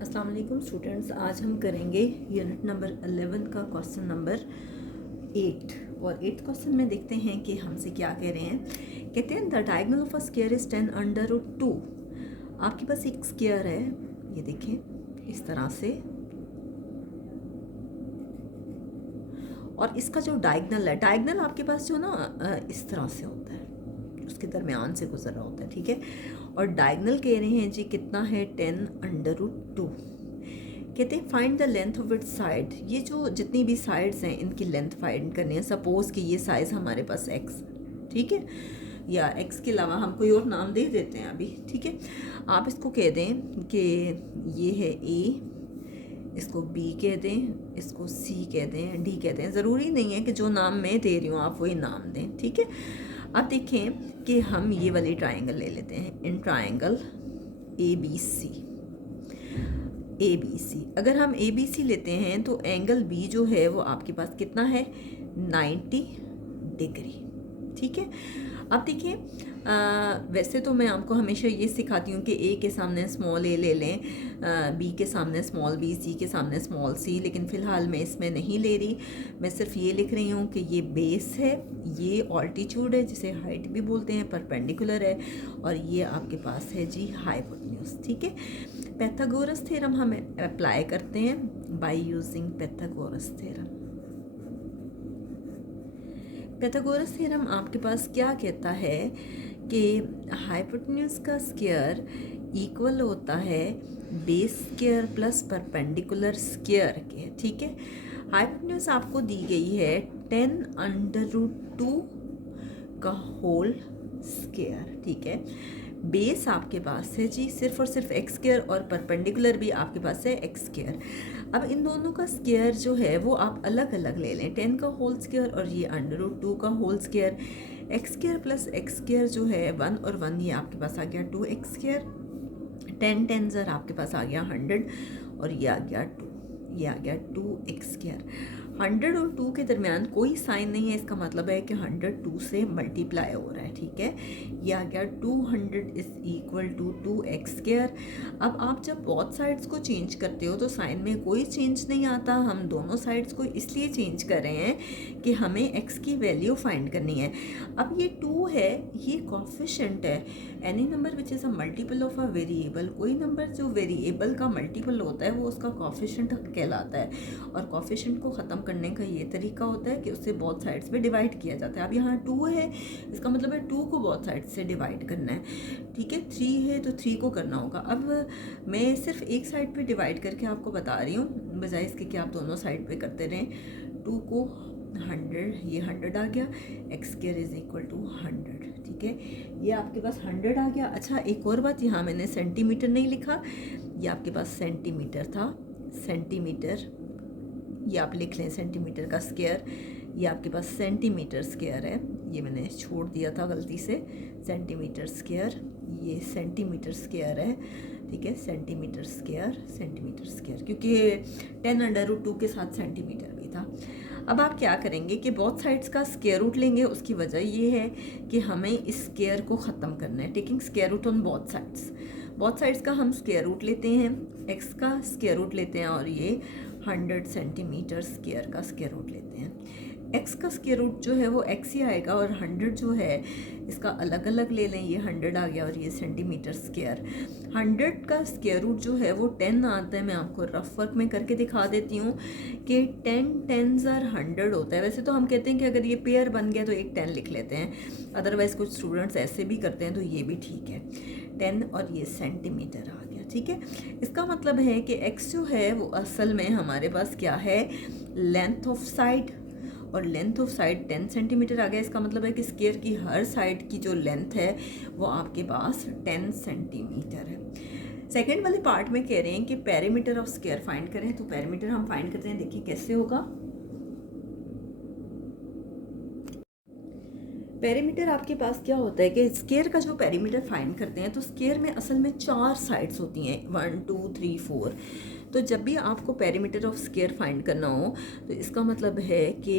अस्सलाम वालेकुम स्टूडेंट्स, आज हम करेंगे यूनिट नंबर 11 का क्वेश्चन नंबर 8। और 8 क्वेश्चन में देखते हैं कि हमसे क्या कह रहे हैं। कहते हैं the diagonal of a square is 10 under root 2। आपके पास एक स्क्वायर है, ये देखें इस तरह से, और इसका जो डायगोनल है, डायगोनल आपके पास जो ना इस तरह से होता है, उसके दरमियान से गुजर रहा होता है, ठीक है। और डायगोनल कह रहे हैं जी कितना है 10 अंडर रूट 2। कहते हैं find the length of its side. ये जो जितनी भी साइड्स हैं इनकी लेंथ फाइंड करनी है। सपोज कि ये साइज़ हमारे पास x, ठीक है, या x के अलावा हम कोई और नाम दे देते हैं अभी, ठीक है। आप इसको कह दें कि ये है a, इसको b कह दें, इसको c कह दें, d कह दें। ज़रूरी नहीं है कि जो नाम मैं दे रही हूँ आप वही नाम दें, ठीक है। अब देखें कि हम ये वाली ट्राइंगल ले लेते हैं, इन ट्राइंगल ABC। अगर हम ABC लेते हैं तो एंगल B जो है वो आपके पास कितना है 90 डिग्री, ठीक है। अब देखिए वैसे तो मैं आपको हमेशा ये सिखाती हूँ कि A के सामने स्मॉल a ले लें, B के सामने स्मॉल b, C के सामने स्मॉल c, लेकिन फ़िलहाल मैं इसमें नहीं ले रही। मैं सिर्फ ये लिख रही हूँ कि ये बेस है, ये ऑल्टीट्यूड है जिसे हाइट भी बोलते हैं, परपेंडिकुलर है, और ये आपके पास है जी हाइपोटेन्यूज, ठीक है। पैथागोरस थ्योरम हम अप्लाई करते हैं by using Pythagoras theorem. Pythagoras theorem आपके पास क्या कहता है कि हाइपोटेन्यूज का स्क्वायर इक्वल होता है base square plus perpendicular square के, ठीक है। हाइपोटेन्यूज आपको दी गई है 10 अंडर रूट 2 का होल स्क्वायर, ठीक है। बेस आपके पास है जी सिर्फ और सिर्फ एक्स स्क्वायर, और परपेंडिकुलर भी आपके पास है एक्स स्क्वायर। अब इन दोनों का स्क्वायर जो है वो आप अलग अलग ले लें, 10 का होल स्क्वायर और ये अंडर रूट 2 का whole square. X square plus x square जो है 1 और 1, ये आपके पास आ गया 2 एक्स स्क्वायर। 10 10 ज़र आपके पास आ गया 100, और ये आ गया 2, ये आ गया 2 एक्स स्क्वायर। 100 और 2 के दरमियान कोई साइन नहीं है, इसका मतलब है कि 100 2 से मल्टीप्लाई हो रहा है, ठीक है। ये आ गया 200 is equal to 2 x square. अब आप जब बोथ साइड्स को चेंज करते हो तो साइन में कोई चेंज नहीं आता। हम दोनों साइड्स को इसलिए चेंज कर रहे हैं कि हमें एक्स की वैल्यू फाइंड करनी है। अब ये 2 है, ये कॉफिशेंट है। Any number which is a multiple of a variable, कोई नंबर जो वेरिएबल का मल्टीपल होता है वो उसका कॉफिशेंट कहलाता है। और कॉफिशेंट को ख़त्म करने का ये तरीका होता है कि उससे बोथ साइड्स पे डिवाइड किया जाता है। अब यहाँ 2 है, इसका मतलब है 2 को बोथ साइड्स से डिवाइड करना है, ठीक है। 3 है तो 3 को करना होगा। अब मैं सिर्फ एक साइड पे डिवाइड करके आपको बता रही हूँ, बजाय इसके कि आप दोनों साइड पे करते रहें। 2 को 100, ये 100 आ गया, x square is equal to 100, ठीक है। ये आपके पास 100 आ गया। अच्छा एक और बात, यहाँ मैंने सेंटीमीटर नहीं लिखा, ये आपके पास सेंटीमीटर था, सेंटीमीटर, ये आप लिख लें सेंटीमीटर का स्क्वायर। ये आपके पास सेंटीमीटर स्क्वायर है, ये मैंने छोड़ दिया था गलती से, सेंटीमीटर स्क्वायर, ये सेंटीमीटर स्क्वायर है, ठीक है। सेंटीमीटर स्क्वायर, सेंटीमीटर स्क्वायर, क्योंकि 10 अंडर रूट 2 के साथ सेंटीमीटर भी था। अब आप क्या करेंगे कि बोथ साइड्स का स्क्वायर रूट लेंगे। उसकी वजह ये है कि हमें इस स्क्वायर को ख़त्म करना है, taking square root on both sides. Both sides का हम स्क्वायर रूट लेते हैं, एक्स का स्क्वायर रूट लेते हैं, और ये 100 सेंटीमीटर स्क्वायर का स्क्वायर रूट लेते हैं। एक्स का स्क्वायर रूट जो है वो एक्स ही आएगा, और 100 जो है इसका अलग अलग ले लें, ये 100 आ गया और ये सेंटीमीटर स्क्वायर। 100 का स्क्वायर रूट जो है वो 10 आता है। मैं आपको रफ वर्क में करके दिखा देती हूँ कि 10 10 ज़र 100 होता है। वैसे तो हम कहते हैं कि अगर ये पेयर बन गया तो एक 10 लिख लेते हैं, अदरवाइज़ कुछ स्टूडेंट्स ऐसे भी करते हैं, तो ये भी ठीक है। 10 और ये सेंटीमीटर आ गया, ठीक है। इसका मतलब है कि x जो है वो असल में हमारे पास क्या है, लेंथ ऑफ साइड, और लेंथ ऑफ साइड 10 सेंटीमीटर आ गया। इसका मतलब है कि स्क्वायर की हर साइड की जो लेंथ है वो आपके पास 10 सेंटीमीटर है। सेकेंड वाले पार्ट में कह रहे हैं कि पेरीमीटर ऑफ स्क्वायर फाइंड करें, तो पेरीमीटर हम फाइंड करते हैं, देखिए कैसे होगा। पेरीमीटर आपके पास क्या होता है कि स्क्वायर का जो पेरीमीटर फाइंड करते हैं, तो स्क्वायर में असल में 4 साइड्स होती हैं, 1 2 3 4। तो जब भी आपको पेरीमीटर ऑफ स्क्वायर फाइंड करना हो तो इसका मतलब है कि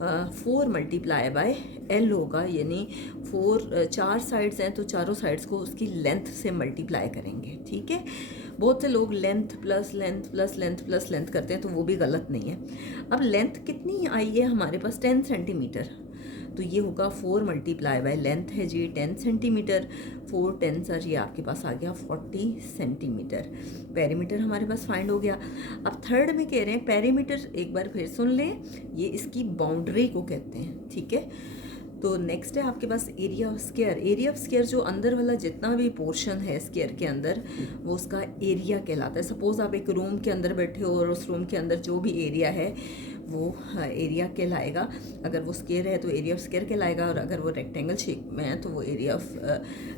4 मल्टीप्लाई बाय एल होगा, यानी 4 साइड्स हैं तो चारों साइड्स को उसकी लेंथ से मल्टीप्लाई करेंगे। ठीक है, बहुत से लोग length plus length plus length plus length करते हैं, तो वो भी गलत नहीं है। अब लेंथ कितनी आई है हमारे पास 10 सेंटीमीटर, तो ये होगा 4 मल्टीप्लाई बाय लेंथ है जी 10 सेंटीमीटर, 4 10 सर ये आपके पास आ गया 40 सेंटीमीटर। पेरीमीटर हमारे पास फाइंड हो गया। अब थर्ड में कह रहे हैं पेरीमीटर, एक बार फिर सुन लें, ये इसकी बाउंड्री को कहते हैं। ठीक है, तो नेक्स्ट है आपके पास area of square. Area of square जो अंदर वाला जितना भी पोर्शन है स्क्वायर के अंदर वो उसका एरिया कहलाता है। सपोज आप एक रूम के अंदर बैठे हो और उस रूम के अंदर जो भी एरिया है वो एरिया कहलाएगा। अगर वो स्क्वायर है तो एरिया ऑफ स्क्वायर कहलाएगा, और अगर वो रेक्टेंगल शेप में है तो वो एरिया ऑफ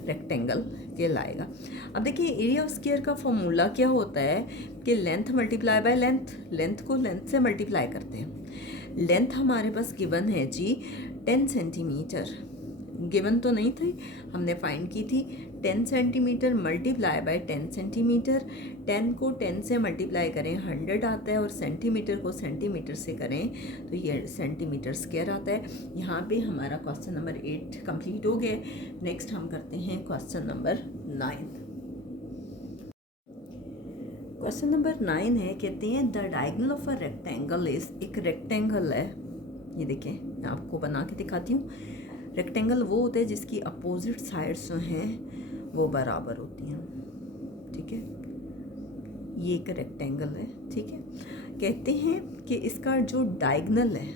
रेक्टेंगल कहलाएगा। अब देखिए एरिया ऑफ स्क्वायर का फॉर्मूला क्या होता है कि length multiply by length, length को लेंथ से मल्टीप्लाई करते हैं। लेंथ हमारे पास गिवन है जी 10 सेंटीमीटर, गिवन तो नहीं थी, हमने फाइंड की थी 10 सेंटीमीटर मल्टीप्लाई बाय 10 सेंटीमीटर। 10 को 10 से मल्टीप्लाई करें 100 आता है, और सेंटीमीटर को सेंटीमीटर से करें तो ये सेंटीमीटर स्क्वायर आता है। यहाँ पे हमारा क्वेश्चन नंबर 8 कंप्लीट हो गया। नेक्स्ट हम करते हैं क्वेश्चन नंबर 9। क्वेश्चन नंबर 9 है, कहते हैं the diagonal of a rectangle is, एक रेक्टेंगल है, ये देखें मैं आपको बना के दिखाती हूँ। रेक्टेंगल वो होता है जिसकी अपोजिट साइड्स जो हैं वो बराबर होती हैं। ठीक है, ये एक रेक्टेंगल है। ठीक है, कहते हैं कि इसका जो डायगोनल है,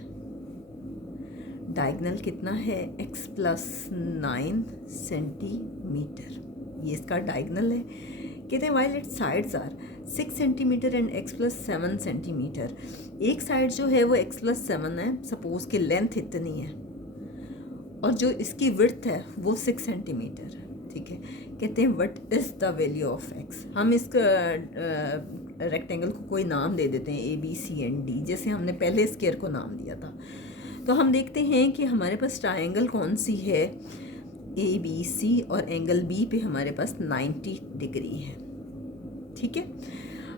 डायगोनल कितना है x प्लस 9 सेंटीमीटर, ये इसका डायगोनल है। कहते हैं while its sides are 6 centimetre and x plus 7 centimetre. एक साइड जो है वो x प्लस 7 है, सपोज कि लेंथ इतनी है, और जो इसकी विड्थ है वो 6 सेंटीमीटर है। ठीक है, कहते हैं what is the value of x। हम इस रेक्टेंगल को कोई नाम दे देते हैं A B C and D, जैसे हमने पहले स्क्वायर को नाम दिया था। तो हम देखते हैं कि हमारे पास ट्रायंगल कौन सी है ABC, और एंगल B पे हमारे पास 90 डिग्री है। ठीक है,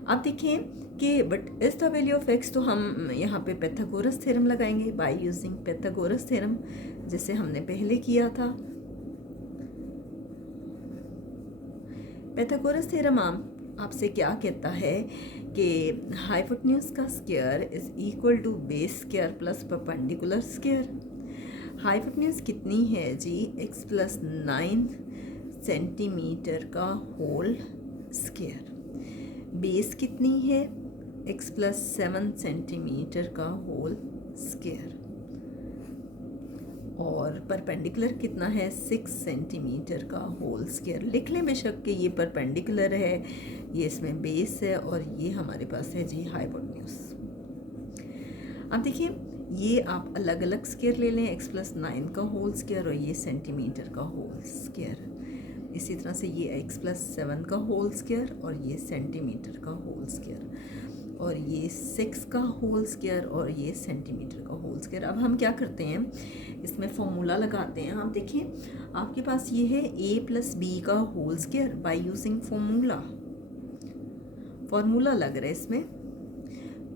अब देखें कि but is the value of x, तो हम यहाँ पे पाइथागोरस थ्योरम लगाएंगे बाय यूजिंग पाइथागोरस थ्योरम, जैसे हमने पहले किया था। पाइथागोरस थ्योरम आपसे क्या कहता है कि हाइपोटेन्यूज का square is equal to base square plus perpendicular square. Hypotenuse कितनी है जी x प्लस 9 सेंटीमीटर का होल स्क्वायर। बेस कितनी है x प्लस 7 सेंटीमीटर का होल स्क्वायर, और परपेंडिकुलर कितना है 6 सेंटीमीटर का होल स्क्वायर। लिख लें बेशक कि ये परपेंडिकुलर है, ये इसमें बेस है, और ये हमारे पास है जी हाइपोटेन्यूज। अब देखिए ये आप अलग अलग स्क्वायर ले लें, x प्लस 9 का होल स्क्वायर और ये सेंटीमीटर का होल स्क्वायर। इसी तरह से ये x प्लस 7 का होल स्क्वायर और ये सेंटीमीटर का होल स्क्वायर, और ये 6 का होल स्क्वायर और ये सेंटीमीटर का होल स्क्वायर। अब हम क्या करते हैं, इसमें फॉर्मूला लगाते हैं। आप देखिए आपके पास ये है a प्लस बी का whole square by using formula लग रहा है। इसमें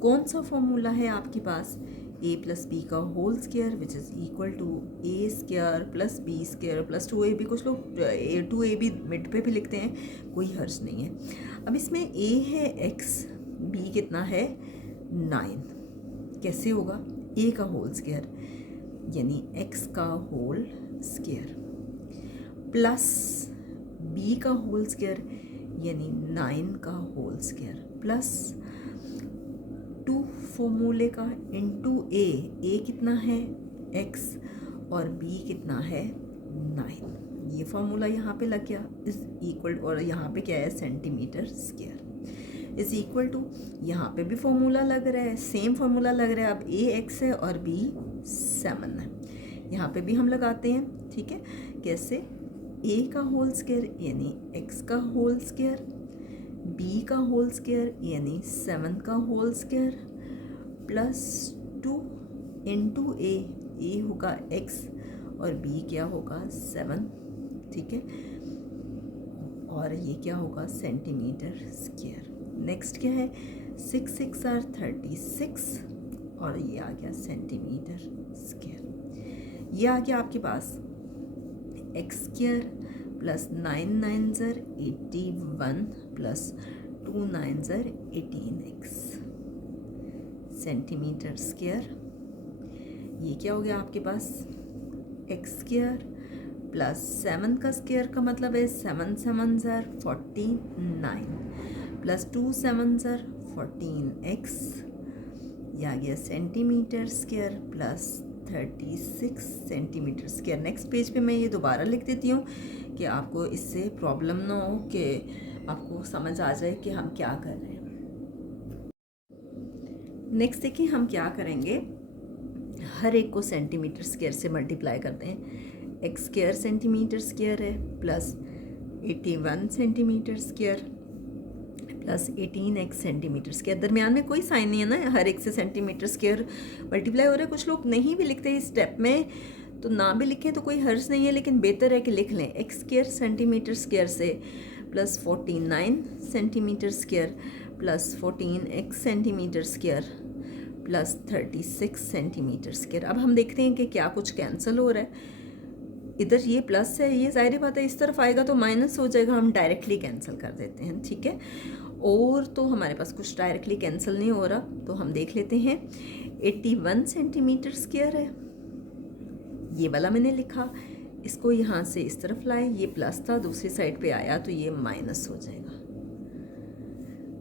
कौन सा फॉर्मूला है आपके पास, a प्लस बी का whole square which is equal to a square plus b square plus 2ab। कुछ लोग 2ab मिड पे भी लिखते हैं, कोई हर्ज नहीं है। अब इसमें a है x, b कितना है 9, कैसे होगा, a का होल स्क्वायर यानी x का होल स्क्वायर प्लस b का होल स्क्वायर यानी 9 का होल स्क्वायर प्लस 2 फॉर्मूले का इनटू a कितना है x और b कितना है 9। ये फॉर्मूला यहाँ पे लग गया इज इक्वल, और यहाँ पे क्या है centimetre square is equal to, यहाँ पे भी फॉर्मूला लग रहा है, सेम फॉर्मूला लग रहा है। अब a x है और b 7 है, यहाँ पे भी हम लगाते हैं। ठीक है, कैसे, a का होल स्क्वायर यानी x का होल स्क्वायर, b का होल स्क्वायर यानी 7 का whole square plus 2 into a होगा x और b क्या होगा 7। ठीक है, और ये क्या होगा सेंटीमीटर स्क्वायर। नेक्स्ट क्या है 6 6 आर 36 और ये आ गया सेंटीमीटर स्क्वायर। ये आ गया आपके पास एक्स स्क्वायर प्लस 9 9 ज़र 81 प्लस 2 9 ज़र 18x सेंटीमीटर स्क्वायर। ये क्या हो गया आपके पास एक्स स्क्वायर प्लस 7 का स्क्वायर का मतलब है 7 7 ज़र 49 प्लस 2 7 ज़र 14x। ये आ गया centimetre square plus 36 centimetre square. Next page पे मैं ये दोबारा लिख देती हूँ कि आपको इससे प्रॉब्लम ना हो, कि आपको समझ आ जाए कि हम क्या कर रहे हैं। नेक्स्ट देखिए हम क्या करेंगे, हर एक को सेंटीमीटर स्क्वायर से मल्टीप्लाई करते हैं। एक्स स्क्वायर सेंटीमीटर स्क्वायर है plus 81 centimetre square plus 18x centimetre square. दरमियान में कोई साइन नहीं है ना, हर एक से सेंटीमीटर स्क्वायर मल्टीप्लाई हो रहा है। कुछ लोग नहीं भी लिखते इस स्टेप में, तो ना भी लिखें तो कोई हर्ज नहीं है, लेकिन बेहतर है कि लिख लें। एक्स स्क्वायर सेंटीमीटर स्क्वायर से plus 49 centimetre square plus 14x centimetre square plus 36 centimetre square. अब हम देखते हैं कि क्या कुछ कैंसिल हो रहा है। इधर ये प्लस है, ये ज़ाहिर बात है इस तरफ आएगा तो माइनस हो जाएगा, हम डायरेक्टली कैंसिल कर देते हैं, ठीक है। और तो हमारे पास कुछ डायरेक्टली कैंसिल नहीं हो रहा, तो हम देख लेते हैं। 81 सेंटीमीटर स्क्वायर है, ये वाला मैंने लिखा, इसको यहाँ से इस तरफ लाए, ये प्लस था दूसरी साइड पे आया तो ये माइनस हो जाएगा।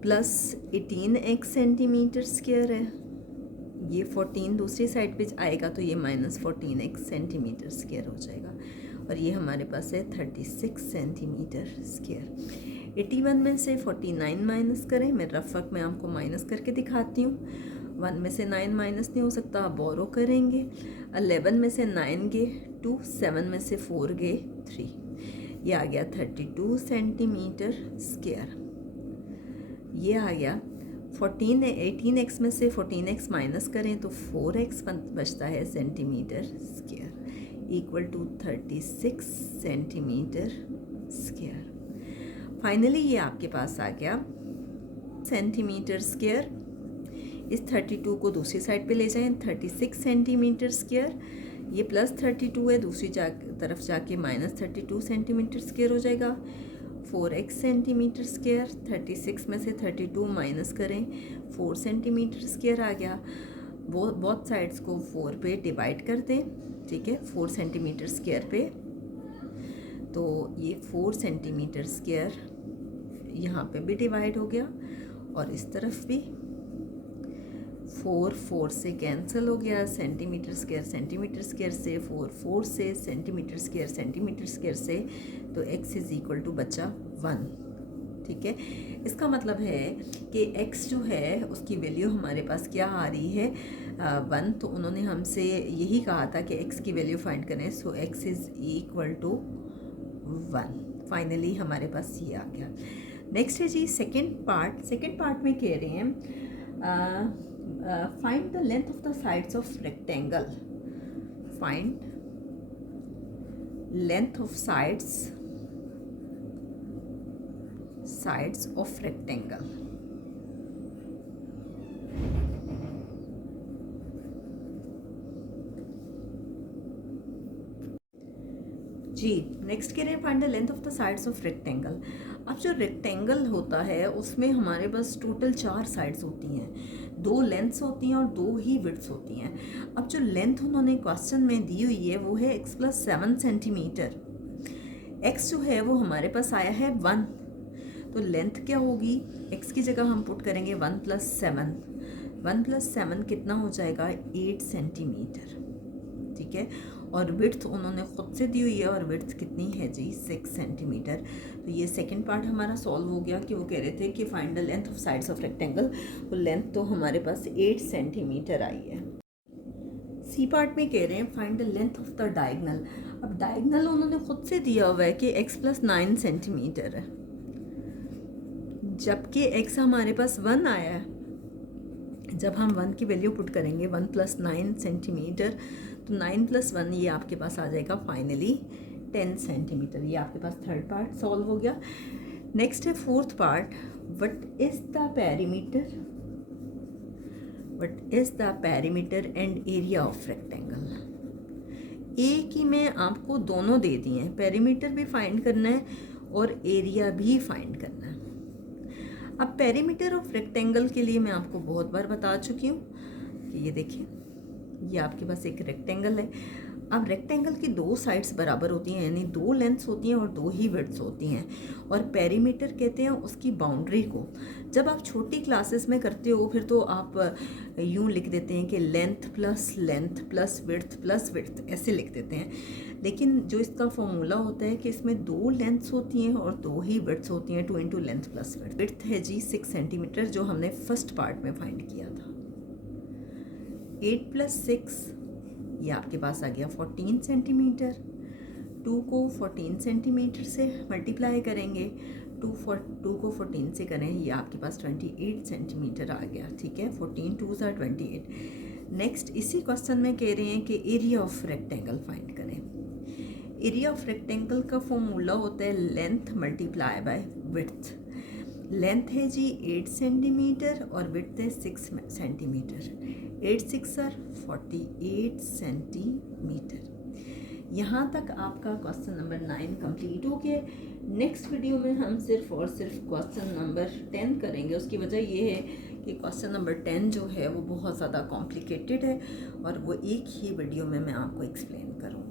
प्लस 18x सेंटीमीटर स्क्वायर है, ये 14 दूसरी साइड पे आएगा तो ये माइनस 14x सेंटीमीटर स्क्वायर हो जाएगा। और ये हमारे पास है 36 सेंटीमीटर स्क्वायर। 81 में से 49 माइनस करें, मैं रफ वर्क में आपको माइनस करके दिखाती हूँ। 1 में से 9 माइनस नहीं हो सकता, बोरो करेंगे। 11 में से 9 गए 2, 7 में से 4 गए 3, ये आ गया 32 सेंटीमीटर स्क्वायर। ये आ गया 18x में से 14x माइनस करें तो 4x बचता है centimetre square equal to 36 centimetre square. Finally ये आपके पास आ गया सेंटीमीटर स्क्वायर। इस 32 को दूसरी साइड पे ले जाएं, 36 सेंटीमीटर स्क्वायर, ये प्लस 32 है, दूसरी तरफ जाके माइनस 32 सेंटीमीटर स्क्वायर हो जाएगा। 4x सेंटीमीटर स्क्वायर, 36 में से 32 माइनस करें 4 सेंटीमीटर स्क्वायर आ गया। वो बोथ साइड्स को 4 पे डिवाइड कर दें, ठीक है, 4 सेंटीमीटर स्क्वायर पे, तो ये 4 सेंटीमीटर स्क्वायर यहाँ पे भी डिवाइड हो गया और इस तरफ भी 4 से कैंसिल हो गया। सेंटीमीटर स्क्वायर से 4 से सेंटीमीटर स्क्वायर से, तो x इज़ इक्वल टू बचा 1, ठीक है। इसका मतलब है कि x जो है उसकी वैल्यू हमारे पास क्या आ रही है 1, तो उन्होंने हमसे यही कहा था कि x की वैल्यू फाइंड करें, so x is equal to 1। Finally हमारे पास ये आ गया। नेक्स्ट है जी सेकेंड पार्ट में कह रहे हैं find the length of the sides of rectangle. Find length of sides of rectangle. जी नेक्स्ट कह रहे हैं find the length of the sides of rectangle. अब जो रेक्टेंगल होता है उसमें हमारे पास टोटल 4 साइड्स होती हैं, 2 लेंथ्स होती हैं और 2 ही विड्थ्स होती हैं। अब जो लेंथ उन्होंने क्वेश्चन में दी हुई है वो है x + 7 सेंटीमीटर। x जो है वो हमारे पास आया है 1, तो लेंथ क्या होगी, x की जगह हम पुट करेंगे 1 + 7। 1 + 7 कितना हो जाएगा 8 सेंटीमीटर, ठीक है। और विड्थ उन्होंने खुद से दी हुई है, और विड्थ कितनी है जी 6 सेंटीमीटर। तो ये सेकंड पार्ट हमारा सॉल्व हो गया कि वो कह रहे थे कि find the length of sides of rectangle, तो लेंथ तो हमारे पास 8 सेंटीमीटर आई है। सी पार्ट में कह रहे हैं find the length of the diagonal. अब डायगनल उन्होंने खुद से दिया हुआ है कि x + 9 सेंटीमीटर है, जबकि x हमारे पास 1 आया है। जब हम 1 की वैल्यू पुट करेंगे 1 + 9 सेंटीमीटर, तो 9 + 1 ये आपके पास आ जाएगा फाइनली 10 सेंटीमीटर। ये आपके पास थर्ड पार्ट सॉल्व हो गया। नेक्स्ट है fourth part, what is the perimeter what is the perimeter and area of rectangle. एक ही में आपको दोनों दे दिए हैं, पेरीमीटर भी फाइंड करना है और एरिया भी फाइंड करना है। अब पेरीमीटर ऑफ रेक्टेंगल के लिए मैं आपको बहुत बार बता चुकी हूँ कि ये देखिए, ये आपके पास एक रेक्टेंगल है। अब रेक्टेंगल की दो साइड्स बराबर होती हैं, यानी दो लेंथ्स होती हैं और दो ही विड्थ्स होती हैं, और पेरीमीटर कहते हैं उसकी बाउंड्री को। जब आप छोटी क्लासेस में करते हो फिर तो आप यूं लिख देते हैं कि लेंथ प्लस विड्थ ऐसे लिख देते हैं, लेकिन जो इसका फॉर्मूला होता है कि इसमें दो लेंथ्स होती हैं और दो ही विड्थ्स होती हैं, 2 into length plus width. Width है जी 6 सेंटीमीटर, जो हमने फर्स्ट पार्ट में फाइंड किया था। 8 + 6 ये आपके पास आ गया 14 सेंटीमीटर। 2 को 14 सेंटीमीटर से मल्टीप्लाई करेंगे, 2 को 14 से करें, ये आपके पास 28 सेंटीमीटर आ गया। ठीक है, 14 2 = 28। नेक्स्ट इसी क्वेश्चन में कह रहे हैं कि एरिया ऑफ रेक्टेंगल फाइंड करें। एरिया ऑफ रेक्टेंगल का फॉर्मूला होता है length multiply by width. Length है जी 8 सेंटीमीटर और विड्थ है 6 सेंटीमीटर। 8 6 = 48 सेंटीमीटर। यहाँ तक आपका क्वेश्चन नंबर 9 कंप्लीट हो गया। नेक्स्ट वीडियो में हम सिर्फ और सिर्फ क्वेश्चन नंबर 10 करेंगे। उसकी वजह ये है कि क्वेश्चन नंबर 10 जो है वो बहुत ज़्यादा कॉम्प्लिकेटेड है और वो एक ही वीडियो में मैं आपको एक्सप्लेन करूँगी।